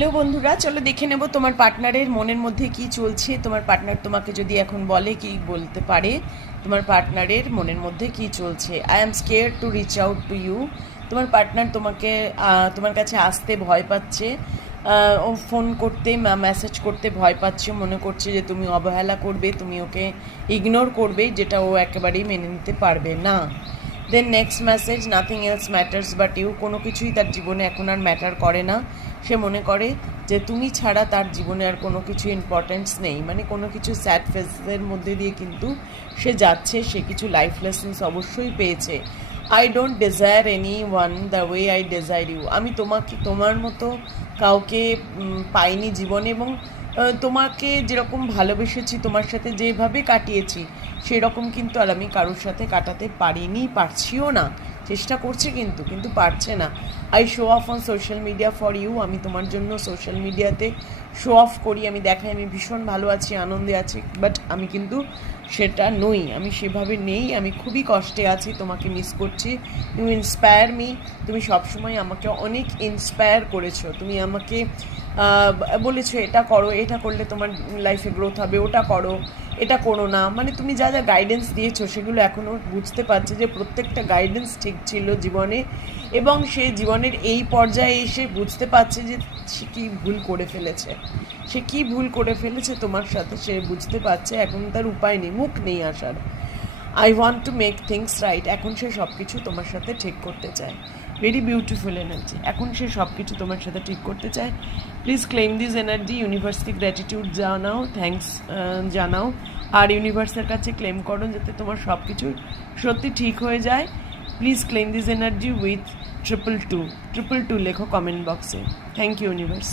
Hello বন্ধুরা, চলো দেখে নেব তোমার পার্টনারের মনের মধ্যে কি চলছে। তোমার পার্টনার তোমাকে যদি এখন বলে, কি বলতে পারে তোমার পার্টনারের মনের মধ্যে কি চলছে। I am scared to reach out to you. তোমার পার্টনার তোমাকে তোমার কাছে আসতে ভয় পাচ্ছে, ও ফোন করতে মেসেজ করতে ভয় পাচ্ছে, মনে করছে যে তুমি অবহেলা করবে, তুমি ওকে ইগনোর করবে, যেটা ও একেবারেই মেনে নিতে পারবে না। Then next message, nothing else matters but you. কোনো কিছুই তার জীবনে এখন আর ম্যাটার করে না। সে মনে করে যে তুমি ছাড়া তার জীবনে আর কোনো কিছু ইম্পর্টেন্স নেই। মানে কোনো কিছু স্যাড ফেজের মধ্যে দিয়ে কিন্তু সে যাচ্ছে, সে কিছু লাইফ লেসন্স অবশ্যই পেয়েছে। I don't desire anyone the way I desire you. আমি তোমার মতো কাউকে পাইনি জীবনে, এবং তোমাকে যেরকম ভালোবেসেছি, তোমার সাথে যেভাবে কাটিয়েছি, সেরকম কিন্তু আর আমি কারোর সাথে কাটাতে পারিনি, পারছিও না। চেষ্টা করছে কিন্তু পারছে না। I show off on social media for you. আমি তোমার জন্য সোশ্যাল মিডিয়াতে শো অফ করি, আমি দেখাই আমি ভীষণ ভালো আছি, আনন্দে আছি, বাট আমি কিন্তু সেটা নই, আমি সেভাবে নেই, আমি খুবই কষ্টে আছি, তোমাকে মিস করছি। You inspire me. তুমি সবসময় আমাকে অনেক ইন্সপায়ার করেছো। তুমি আমাকে বলেছো এটা করো, এটা করলে তোমার লাইফে গ্রোথ হবে, ওটা করো, এটা করো না। মানে তুমি যা যা গাইডেন্স দিয়েছো সেগুলো এখনও বুঝতে পারছি যে প্রত্যেকটা গাইডেন্স ঠিক ছিল জীবনে, এবং সে জীবনের এই পর্যায়ে এসে বুঝতে পারছে যে সে কী ভুল করে ফেলেছে। সে কী ভুল করে ফেলেছে তোমার সাথে সে বুঝতে পারছে, এখন তার উপায় নেই, মুখ নেই আসার। I want to make things right. এখন সে সব কিছু তোমার সাথে ঠিক করতে চায়। Very beautiful energy. এখন সে সব কিছু তোমার সাথে ঠিক করতে চায়। Please claim this energy. ইউনিভার্সকে গ্র্যাটিটিউড জানাও, থ্যাঙ্কস জানাও, আর ইউনিভার্সের কাছে ক্লেম করো যাতে তোমার সব কিছু সত্যি ঠিক হয়ে যায়। Please claim this energy with 222 লেখো কমেন্ট বক্সে। Thank you universe.